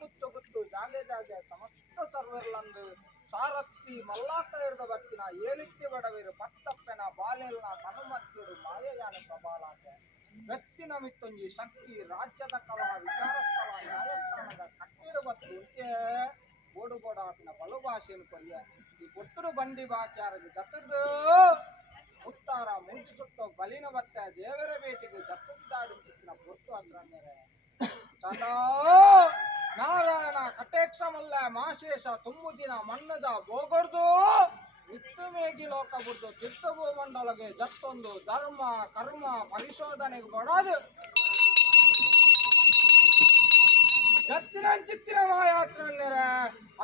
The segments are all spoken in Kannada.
ಗುತ್ತು ಗುತ್ತು ಜಾಗೆ ಜಾಗೆ ಸಮಸ್ತ ಸರ್ವರ್ಲಂದು ಸಾರಥಿ ಮಲ್ಲಾಕ ಹಿಡಿದ ಬತ್ತಿನ ಏಲಿಕ್ಕೆ ಬಡವಿರು ಪತ್ತಪ್ಪನ ಬಾಲೆಲ್ನ ಹನುಮಂತರು ಮಾಯಯಾನ ಸವಾಲಾಕ ವ್ಯಕ್ತಿನ ಮಿತ್ತೊಂಜಿ ಶಕ್ತಿ ರಾಜ್ಯದ ಕಲ ವಿಚಾರಸ್ಥಳ ನ್ಯಾಯಸ್ಥಾನದ ಕಟ್ಟಿಡ ಬತ್ತು ಓಡುಗೋಡಾಪಿನ ಬಲು ಭಾಷೆಯನ್ನು ಕೊಯ್ಯ ಈ ಕೊಟ್ಟರು ಬಂಡಿ ಬಾಕ್ಯಾರದು ಜತದ್ದು ಮುತ್ತಾರ ಮುಂಚುಕುತ್ತೋ ಬಲಿನ ಬತ್ತ ದೇವರ ಬೇಟಿಗೆ ಜತ್ತದಾಡಿನ ಪೊತ್ತು ಅಂದ್ರೆ ಚಂದ ನಾರಾಯಣ ಕಟೇಕ್ಷ ಮಲ್ಲ ಮಾಶೇಷ ತುಂಬುದಿನ ಮಣ್ಣದ ಬೋಗರ್ದು ಇತ್ತು ಮೇಗಿ ಲೋಕ ಬಿಡ್ದು ಚಿತ್ತಭೂ ಮಂಡಲಗೆ ಜತ್ತೊಂದು ಧರ್ಮ ಕರ್ಮ ಪರಿಶೋಧನೆಗೆ ಕೊಡೋದು ಜತ್ತಿನ ಚಿತ್ತಿನ ಮಾಯಾತ್ರೆ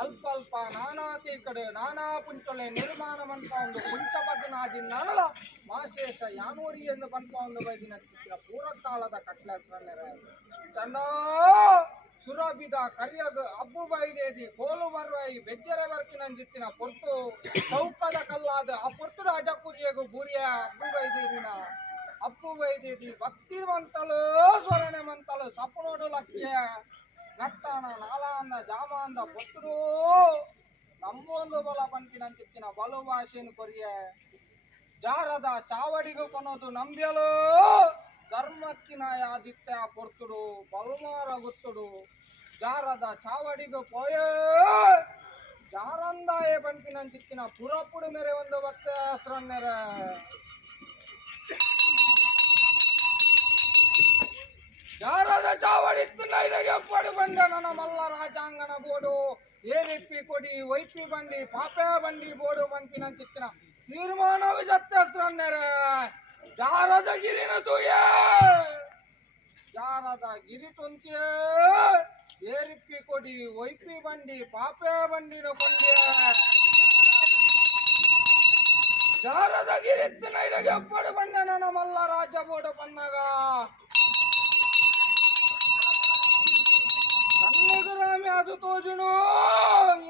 ಅಲ್ಪ ಅಲ್ಪ ನಾನಾತಿ ಕಡೆ ನಾನಾ ಪುಂಚೊಲೆ ನಿರ್ಮಾಣ ಮನ್ಪ ಒಂದು ಪುಂಚಬದ್ಧನಾದಿ ನಳಲ ಮಾಶೇಷ ಯಾನೂರಿ ಎಂದು ಪನ್ಪ ಒಂದು ಬೈದಿನ ಚಿತ್ರ ಪೂರ್ವಕಾಲದ ಕಟ್ಲೆಸ್ರನ್ನೆರೆ ಚಂದ ಸುರಬಿದ ಕರಿಯಗ ಅಬ್ಬು ಬೈದೇದಿ ಕೋಲು ಬರ್ವೈ ಬೆಜ್ಜರೆ ವರ್ಕಿನ ಜಿತ್ತಿನ ಪೊರ್ತು ಚೌಕದ ಕಲ್ಲಾದ ಆ ಪೊರ್ತು ರಾಜ ಕುರಿಯಗು ಬುರಿಯ ಅಬ್ಬು ಬೈದೇದಿನ ಅಪ್ಪು ಬೈದೇದಿ ಭಕ್ತಿವಂತಲು ಸ್ವರಣೆ ಮಂತಲು ಸಪನೋಡು ಲಕ್ಷ್ಯ ನಟ್ಟಾನ ನಾಲಾಂದ ಜಾಮಾಂದ ಪೊತ್ತರು ನಮ್ಮೊಂದು ಬಲ ಪಂಚಿನಂತಿತ್ತಿನ ಬಲು ಭಾಷೆಯನ್ನು ಕೊರಿಯ ಜಾರದ ಚಾವಡಿಗೂ ಕೊನೋದು ನಂಬ್ಯಲು ಧರ್ಮಕ್ಕಿನ ಆದಿತ್ಯ ಪೊರ್ತುಡು ಬಲ್ಮಾರ ಗುತ್ತುಡು ಜಾರದ ಚಾವಡಿಗೂ ಪೋಯ ಜಾರಂದಾಯ ಪಂಚಿನಂತಿತ್ತಿನ ಪುರಪುಡು ಮೇರೆ ಒಂದು ಭಕ್ತ ಹೆಸರನ್ನೆರ ಯಾರದ ಚಾವಡಿತ್ತು ನೈರಿಗೆ ಪಡು ಬಂಡ ನನ್ನ ಮಲ್ಲ ರಾಜಾಂಗಣ ಬೋಡು ಏರಿಪ್ಪಿ ಕೊಡಿ ವೈಪಿ ಬಂಡಿ ಪಾಪೆ ಬಂಡಿ ಬೋಡು ಬಂಪಿನ ಚಿತ್ತಿನ ತೀರ್ಮಾನ ಜತ್ತಸ್ರನ್ನೆರ ಜಾರದ ಗಿರಿನ ತೂಯ ಜಾರದ ಗಿರಿ ತುಂತಿಯ ಏರಿಪ್ಪಿ ಕೊಡಿ ವೈಪಿ ಬಂಡಿ ಪಾಪೆ ಬಂಡಿನ ಕೊಂಡ್ಯ ಜಾರದ ಗಿರಿತ್ತು ನೈರಿಗೆ ಪಡು ಬಂಡ ನನ್ನ ಮಲ್ಲ ರಾಜ ಬೋಡು ಬಣ್ಣಗ ಕಣ್ಣೆದುರಾಮಿ ಅದು ತೋಜುನು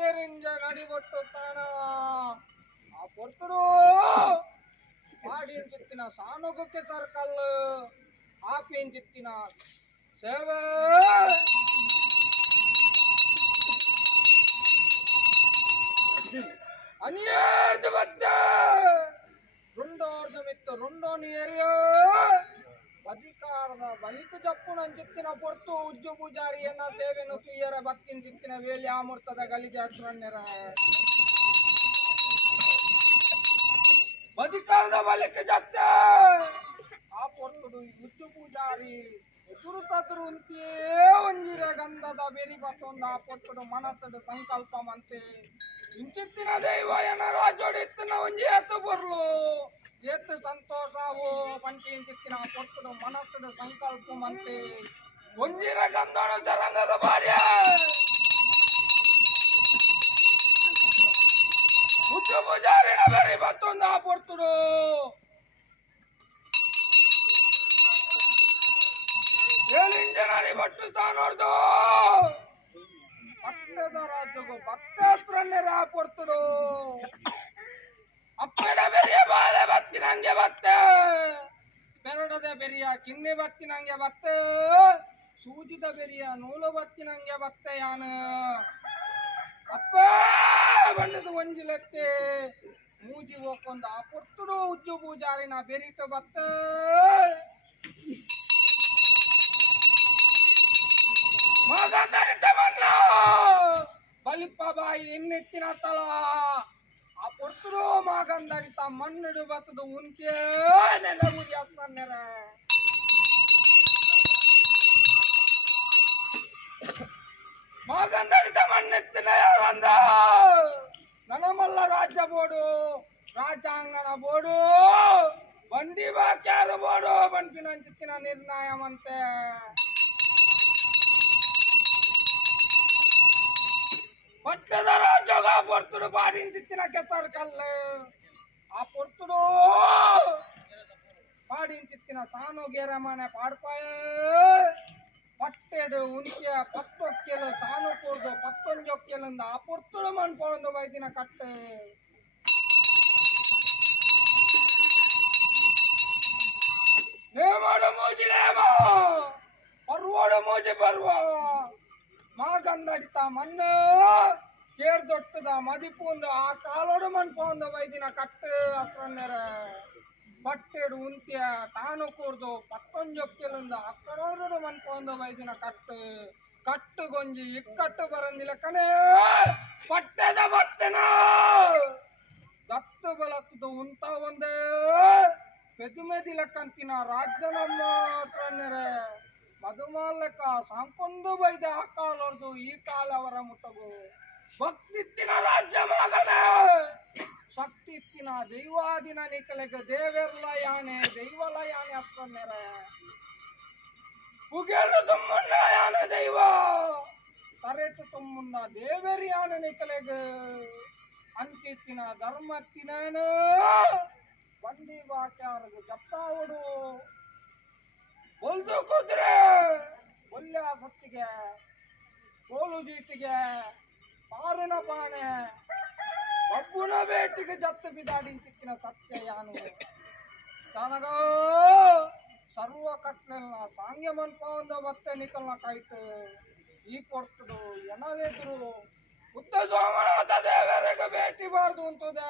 ಏರಿಂಜ ನಡಿಗೊಟ್ಟು ತಾಣ ಆ ಪೊರ್ತುಡು ಮಾಡಿನ ಚಿತ್ತಿನ ಸಾನುಗಕ್ಕೆ ಸರ್ಕಲ್ ಆಪಿನ ಚಿತ್ತಿನ ಸೇವೆ ಅನಿಯರ್ಜ ಬತ್ತೆ ರುಂಡೋರ್ಜ ಮಿತ್ತು ರುಂಡೋನಿ ಏರಿಯ ಅಧಿಕಾರದ ಬಲಿತ ಜಪ್ಪು ನಂಚಿತ್ತಿನ ಪೊರ್ತು ಉಜ್ಜು ಪೂಜಾರಿಯನ್ನ ಸೇವೆನು ತುಯ್ಯರ ಭಕ್ತಿನ ಚಿತ್ತಿನ ವೇಲಿ ಆಮೂರ್ತದ ಗಲಿಗೆ ಹತ್ರನ್ನೆರ ಅಧಿಕಾರದ ಬಲಿಕ ಜತ್ತ ಆ ಪೊರ್ತುಡು ಉಜ್ಜು ಪೂಜಾರಿ ಎದುರು ತದ್ರು ಅಂತೆಯೇ ಒಂಜಿರ ಗಂಧದ ಬೆರಿ ಬತ್ತೊಂದು ಆ ಪೊರ್ತುಡು ಮನಸ್ಸದ ಸಂಕಲ್ಪ ಮಂತೆ ಇಂಚಿತ್ತಿನ ದೈವ ಏನಾರ ಜೋಡಿತ್ತಿನ ಒಂಜಿ ಎತ್ತು ಬರ್ಲು ಎತ್ತು ಸಂತೋಷವು ಪಂಚಿನ ಚಿತ್ತಿನ ಪೊಟ್ಟುಡು ಮನಸ್ಸದ ಸಂಕಲ್ಪ ಮಂತೆ ಒಂಜಿರ ಗಂಧನ ತರಂಗದ ಭಾರ್ಯ ಉಚ್ಚು ಪೂಜಾರಿನ ಬೆರಿ ಬತ್ತೊಂದು ಆ ಪೊಟ್ಟುಡು ಏಳಿಂಜನರಿ ಬಟ್ಟು ತಾನೋರ್ದು ಪಟ್ಟದ ರಾಜ್ಯಗೂ ಭಕ್ತಾಸ್ತ್ರನ್ನೆರ ಆ ಪೊಟ್ಟುಡು ಅಪ್ಪದ ಬೆರಿಯ ಬಾಳೆ ಬತ್ತಿನಂಗೆ ಬತ್ತೆ ಬೆರಡದ ಬೆರಿಯ ಕಿನ್ನೆ ಬತ್ತಿನಂಗೆ ಬತ್ತೆ ಸೂಜಿದ ಬೆರಿಯ ನೂಲು ಬತ್ತಿನಂಗೆ ಬತ್ತೆ ಯಾನು ಅಪ್ಪ ಬಂದದ ಒಂಜಿಲಕ್ಕೆ ಮೂಜಿ ಹೋಕೊಂಡ ಆ ಪೊಟ್ಟುಡು ಉಜ್ಜು ಪೂಜಾರಿನ ಬೆರಿಟ ಬತ್ತೆ ಮಗ ತಡಿತ ಬನ್ನ ಬಲಿಪ್ಪ ಬಾಯಿ ಇನ್ನೆತ್ತಿನ ತಲ ಆ ಪೊರ್ತುಡು ಮಗಂದಡಿತ ಮಣ್ಣಿಡು ಬತ್ತದು ಉನ್ಕೆ ನೆಲಗುಡಿ ಅಪ್ಪನ್ನೆರ ಮಗಂದಡಿತ ಮಣ್ಣೆತ್ತಿನ ಯಾರಂದ ನನಮಲ್ಲ ರಾಜ್ಯ ಬೋಡು ರಾಜಾಂಗಣ ಬೋಡು ಬಂಡಿ ಬಾಕ್ಯಾರು ಬೋಡು ಬಂಪಿನ ಚಿತ್ತಿನ ನಿರ್ಣಯವಂತೆ ಪಟ್ಟದ ರಾಜ್ಯೋಗ ಪೊರ್ತುಡು ಬಾಡಿನ ಚಿತ್ತಿನ ಕೆಸರು ಕಲ್ಲು ಆ ಪೊರ್ತುಡು ಬಾಡಿನ ಚಿತ್ತಿನ ಸಾನು ಗೇರ ಮನೆ ಪಾಡ್ಪಾಯ ಪಟ್ಟೆಡು ಉಣಿಕೆ ಪತ್ತೊಕ್ಕೆಲು ಸಾನು ಕೂರ್ದು ಪತ್ತೊಂಜೊಕ್ಕೆಲಿಂದ ಆ ಪೊರ್ತುಡು ಮನ್ಪೊಂದು ವೈದಿನ ಕಟ್ಟೆ ನೇಮೋಡು ಮೂಜಿ ನೇಮ ಪರ್ವೋಡು ಮೂಜಿ ಪರ್ವ ಮಗಂದ ನಡಿತಾ ಮಣ್ಣು ಕೇಳ್ದೊಟ್ಟದ ಮದಿಪುಂದು ಆ ಕಾಲೋಡು ಮನ್ಪೊಂದು ವೈದಿನ ಕಟ್ಟು ಅಕ್ರನ್ನೆರ ಬಟ್ಟೆಡು ಉಂತ್ಯ ತಾನು ಕೂರ್ದು ಪತ್ತೊಂಜೊಕ್ಕೆಲಿಂದ ಅಕ್ಕಡೋಡು ಮನ್ಪೊಂದು ವೈದಿನ ಕಟ್ಟು ಗೊಂಜಿ ಇಕ್ಕಟ್ಟು ಬರಂದಿಲ್ಲ ಕನೇ ಪಟ್ಟೆದ ಬತ್ತನ ದತ್ತು ಬೆಳಕದು ಉಂಟ ಒಂದೇ ಪೆದುಮೆದಿ ಲೆಕ್ಕಂತಿನ ರಾಜ್ಯ ನಮ್ಮ ಮಧುಮಾಲ್ ಲೆಕ್ಕ ಸಾಂಕೊಂದು ಬೈದೆ ಆ ಕಾಲರ್ದು ಈ ಕಾಲ ಅವರ ಮುಟ್ಟಗು ಭಕ್ತಿತ್ತಿನ ರಾಜ್ಯ ಮಗನ ಶಕ್ತಿ ಇತ್ತಿನ ದೈವಾದಿನ ನಿಕಲೆಗ ದೇವೆರ್ಲ ಯಾನೆ ದೈವಲ ಯಾನೆ ಅಪ್ಪನ್ನೆರ ಪುಗೆಲು ತುಮ್ಮಣ್ಣ ಯಾನ ದೈವ ತರೆತು ತುಮ್ಮಣ್ಣ ದೇವರಿ ಯಾನ ನಿಕಲೆಗ ಅಂತಿತ್ತಿನ ಧರ್ಮತ್ತಿನೇನು ಬಂಡಿ ಬಾಕ್ಯಾರದು ಜಪ್ತಾವಡು ಒಲ್ದು ಕುದ್ರೆ ಒಲ್ಲೆ ಸತ್ತಿಗೆ ಕೋಲು ಜೀಟಿಗೆ ಪಾರನ ಪಾನೆ ಬಬ್ಬುನ ಬೇಟಿಗೆ ಜತ್ತು ಬಿದಾಡಿಂತಿಕ್ಕಿನ ಸತ್ಯ ಯಾನು ತನಗ ಸರ್ವ ಕಟ್ಲೆಲ್ಲ ಸಾಂಗ್ಯ ಮನ್ಪಂದ ಮತ್ತೆ ನಿಕಲ್ನ ಕಾಯ್ತು ಈ ಕೊಡ್ತದು ಎನಗೆದ್ರು ಉತ್ತ ಸೋಮನಾಥ ದೇವರಿಗೆ ಭೇಟಿ ಬಾರ್ದು ಅಂತದೆ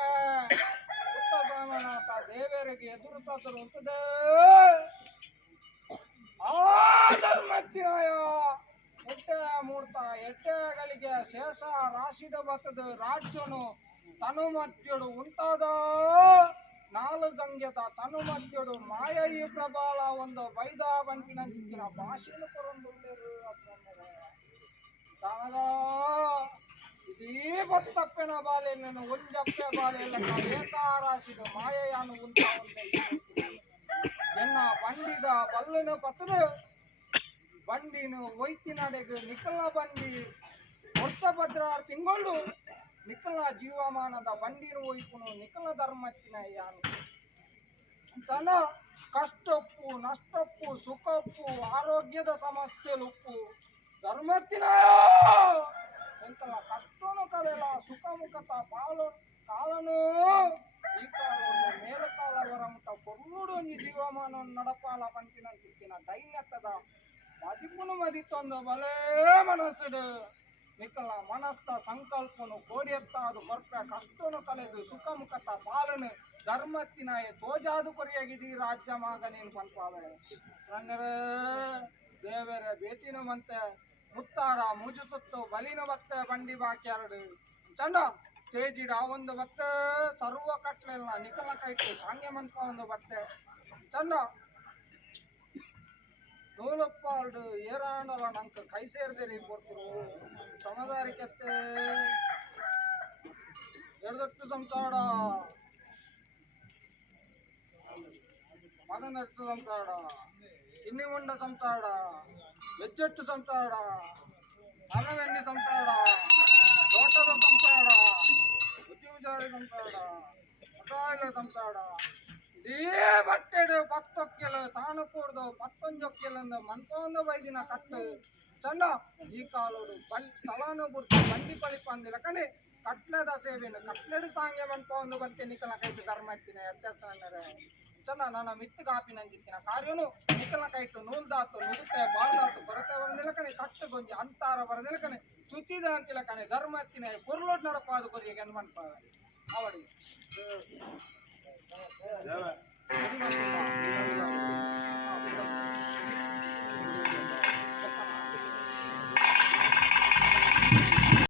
ಉತ್ತ ಸೋಮನಾಥ ದೇವರಿಗೆ ಎದುರಿಸಾದ್ರು ಅಂತದೆ ಆ ಧರ್ಮತ್ತಿನಾಯ ಎಟ್ಟೆ ಮೂರ್ತ ಎಟ್ಟೆಗಳಿಗೆ ಶೇಷ ರಾಶಿದ ಬತ್ತದ ರಾಜ್ಯನು ತನು ಮಧ್ಯಡು ಉಂಟಾದ ನಾಲ್ಗಂಗೆದ ತನು ಮಧ್ಯಡು ಮಾಯ ಈ ಪ್ರಬಲ ಒಂದು ವೈದ ಬಂತಿನ ಸಿಕ್ಕಿನ ಭಾಷೆನು ಕೊರೊಂದುಳ್ಳೇರು ತನಗ ಇದೀ ಬತ್ತಪ್ಪೆನ ಬಾಲೆಯನ್ನು ಒಂಜಪ್ಪೆ ಬಾಲೆಲ್ಲ ಏಕಾರಾಶಿದ ಮಾಯೆಯನ್ನು ಉಂಟ ಎನ್ನ ಬಂಡಿದ ಬಲ್ಲನ ಪತ್ತದ ಬಂಡಿನ ಒಯ್ತಿನಡೆಗೆ ನಿಖಲ ಬಂಡಿ ವರ್ಷ ಭದ್ರ ತಿಂಗಳು ನಿಖಲ ಜೀವಮಾನದ ಬಂಡಿನ ಒಯ್ಪುನು ನಿಖಲ ಧರ್ಮತ್ತಿನ ಯಾನು ಜನ ಕಷ್ಟಪ್ಪು ನಷ್ಟಪ್ಪು ಸುಖಪ್ಪು ಆರೋಗ್ಯದ ಸಮಸ್ಯೆಲುಪ್ಪು ಧರ್ಮತ್ತಿನ ಎಂತಲ ಕಷ್ಟನು ಕಲೆಲ ಸುಖ ಮುಖತ ಕಾಲನು ಈ ಕಾಲ ಮೇಲ ಕಾಲ ವರಮುಟ ಕೊಲ್ಲುಡು ಒಂಜಿ ಜೀವಮಾನ ನಡಪಾಲ ಪಂಚಿನ ದೈನ್ಯತದ ಮದಿಪುನು ಮದಿತ್ತೊಂದು ಬಲೇ ಮನಸ್ಸುಡು ನಿಕಲ ಮನಸ್ತ ಸಂಕಲ್ಪನು ಕೋಡಿಯತ್ತಾದು ಬರ್ಪ ಕಷ್ಟನು ಕಲೆದು ಸುಖ ಮುಖತ ಪಾಲನೆ ಧರ್ಮತ್ತಿನಾಯ ತೋಜಾದು ಕೊರಿಯಾಗಿದಿ ರಾಜ್ಯ ಮಾಗ ನೀನು ಪಂಪಾವೆ ಸಣ್ಣರೇ ದೇವರ ಬೇಟಿನ ಮಂತೆ ಮುತ್ತಾರ ಮುಜು ಸುತ್ತು ಬಲಿನ ಬತ್ತೆ ಬಂಡಿ ಬಾಕ್ಯಾರಡು ಚಂಡ ತೇಜಿಡ ಒಂದು ಬತ್ತೆ ಸರ್ವ ಕಟ್ಲೆಲ್ಲ ನಿಕಲ ಕೈತು ಸಾಂಗ್ಯ ಮನ್ಪ ಒಂದು ಬತ್ತೆ ಚಂಡ ನೂಲಪ್ಪಾಲ್ಡು ಏರಾಂಡಲ ನಂಕ ಕೈ ಸೇರ್ದೇರಿ ಕೊಡ್ತರು ಸಮದಾರಿ ಕೆತ್ತೆ ಎರದೊಟ್ಟು ಸಂಸಾಡ ಮದನಟ್ಟು ಸಂಸಾಡ ಇನ್ನಿ ಮುಂಡ ಸಂಸಾಡ ಬೆಜ್ಜಟ್ಟು ಸಂಸಾಡ ಅಲವೆಣ್ಣಿ ಸಂಸಾಡ ತೋಟದ ಸಂಸಾಡ ಉದ್ಯೋಜಾರಿ ಸಂಸಾಡ ಮಸಾಲೆ ಸಂಸಾಡ ಇದೇ ಬಟ್ಟೆಡು ಪತ್ತೊಕ್ಕೆಲು ತಾನು ಕೂಡ್ದು ಪತ್ತೊಂಜೊಕ್ಕೆಲಂದು ಮನ್ಪೊಂದು ಬೈದಿನ ಕಟ್ಟು ಚಂಡ ಈ ಕಾಲೋಡು ಸ್ಥಳನು ಬಿಡ್ತು ಬಂಡಿ ಪಳಿಪಂದಿಲ್ಲ ಕಣೆ ಕಟ್ಲೆದ ಸೇವೆನು ಕಟ್ಲೆಡು ಸಾಂಗ್ಯ ಮನ್ಪೊಂದು ಬತ್ತೆ ನಿಕಲ ಕೈತು ಧರ್ಮ ಇತ್ತಿನ ವ್ಯತ್ಯಾಸ ಅಂದರೆ ಚಂದ ನನ್ನ ಮಿತ್ತು ಕಾಪಿನಂಜಿತ್ತಿನ ಕಾರ್ಯನು ನಿಕಲ ಕೈತು ನೂಲ್ದಾತು ನುಡುತ್ತೆ ಬಾಳ್ದಾತು ಕೊರತೆ ಬರದಿಲ್ಲ ಕಣೆ ಕಟ್ಟು ಗೊಂಜಿ ಅಂತಾರ ಬರದಿಲ್ಲ ಕಣೆ ಚುತ್ತಿದ ಅಂತಿಲ್ಲ ಕಣೆ ಧರ್ಮ ಎತ್ತಿನ ಪುರ್ಲೋಡ್ ನಡಪಾದು ಕೊರಿಗೆ ಎಂದು ಮನ್ಪ ಅವಡಿ